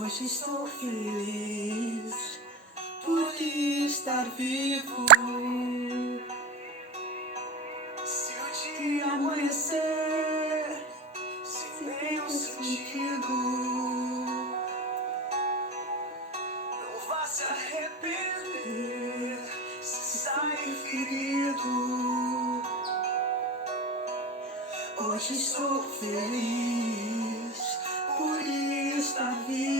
Hoje estou feliz por estar vivo. Se o dia amanhecer sem nenhum sentido, não vá se arrepender se sair ferido. Hoje estou feliz por estar vivo.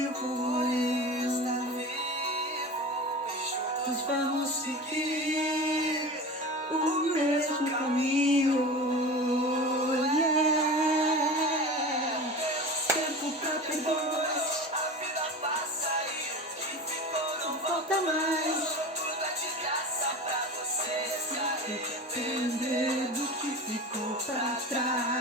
Juntos vamos seguir o mesmo caminho. Yeah. Tempo pra perdoar. A vida passa e o que ficou não volta mais. Tudo é de graça pra você se arrepender do que ficou pra trás.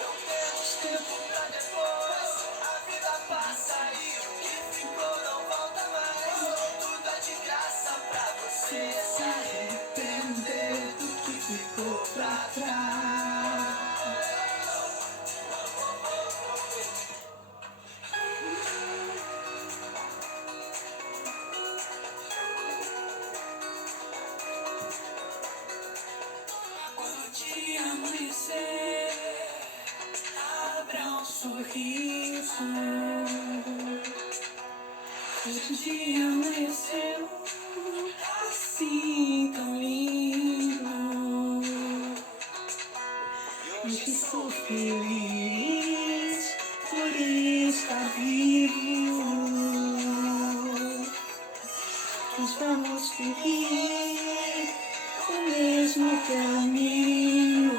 Não temos tempo pra depois. A vida passa e o que ficou não volta mais. Tudo é de graça pra você se arrepender do que ficou pra trás. Quando o dia amanhecer, abra um sorriso. Hoje o dia amanheceu assim tão lindo. Hoje estou feliz por estar vivo. Nós vamos seguir o mesmo caminho.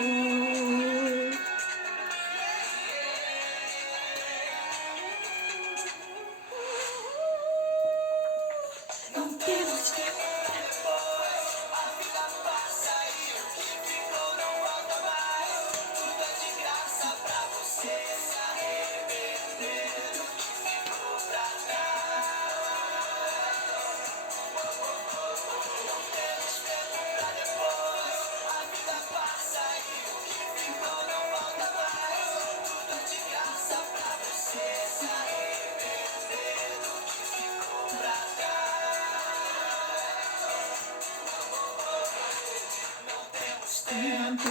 Não temos tempo pra depois. A vida passa e o que ficou não volta mais. Tudo é de graça pra você se arrepender do que ficou pra trás. Não temos tempo pra depois. A vida passa e o que ficou não volta mais. Tudo é de graça pra você se arrepender do que ficou pra trás. Não temos tempo,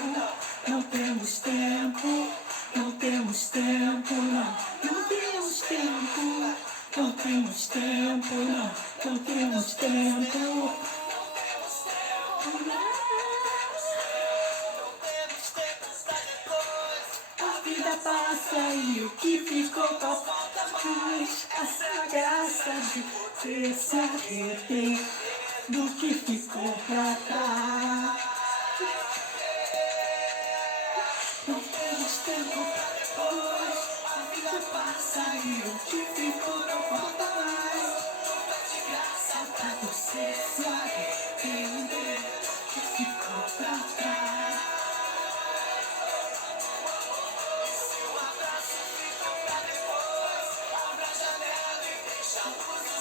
não temos tempo, não temos tempo, não. Não temos tempo, não temos tempo, não. Não temos tempo. A vida passa e o que ficou não volta mais. Essa graça de você se arrepender do que ficou pra trás. Não temos tempo pra depois. A vida passa e o que ficou não volta mais. Tudo é de graça pra você se arrepender do que ficou pra trás. Se o abraço ficou pra depois, abra a janela e deixa a luz do